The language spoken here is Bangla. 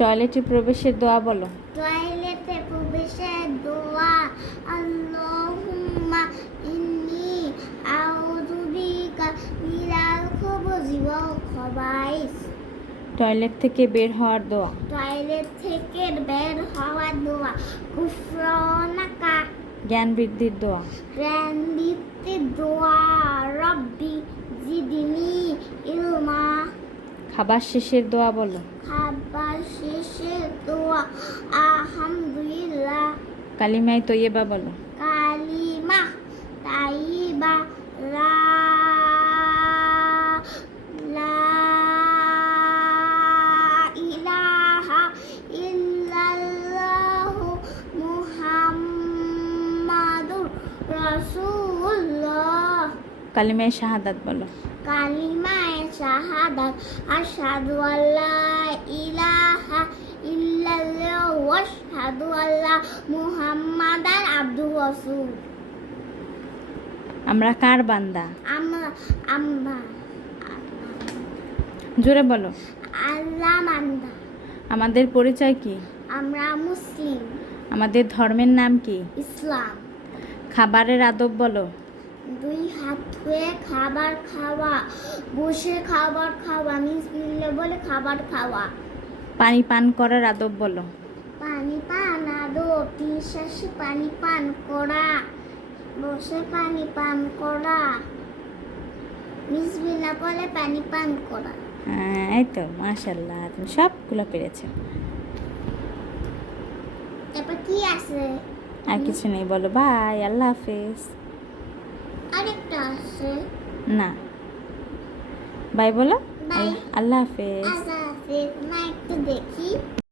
টয়লেটে প্রবেশের দোয়া বলো। টয়লেটে প্রবেশের দোয়া আল্লাহুম্মা ইন্নী আউযু বিকা মিনাল খুবুজি ওয়াল খাবাইস। টয়লেট থেকে বের হওয়ার দোয়া। টয়লেট থেকে বের হওয়ার দোয়া গুফরানাকা। জ্ঞান বৃদ্ধির দোয়া। জ্ঞান বৃদ্ধির দোয়া রব্বি জিদনি ইলমা। খাবার শেষের দোয়া বলো। খাবার শেষে দোয়া আলহামদুলিল্লাহ। কালিমায়ে তৈয়্যিবা বলো। কালিমা তাইয়্যিবা লা ইলাহা ইল্লাল্লাহু মুহাম্মাদুর রাসূলুল্লাহ। কালিমায়ে শাহাদাত বলো। কালিমায়ে শাহাদাত আশহাদু আল্লা ইলাহা ইল্লাল্লাহ ওয়া আশহাদু আল্লা মুহাম্মাদান আবদুহু ওয়া রাসূলুহু। আমরা কার বান্দা? আমরা জোরে বলো। আল্লাহ বান্দা। আমাদের পরিচয় কি? আমরা মুসলিম। আমাদের ধর্মের নাম কি? ইসলাম। খাবারের আদব বলো। দুই হাত ধুয়ে খাবার খাওয়া, বসে খাবার খাওয়া, বিসমিল্লাহ বলে খাবার খাওয়া। পানি পান করার আদব বলো। পানি পান আদব, নিঃশ্বাসে পানি পান করা, বসে পানি পান করা, বিসমিল্লাহ বলে পানি পান করা। হ্যাঁ, এই তো মাশাআল্লাহ, তুমি সবগুলো পেরেছো। এবার কি আছে? আর কিছু নেই, বলো বাই, আল্লাহ হাফেজ। আরেকটা আছে না, বাই বলো। বাই। আল্লাহ হাফেজ। আচ্ছা, না একটু দেখি।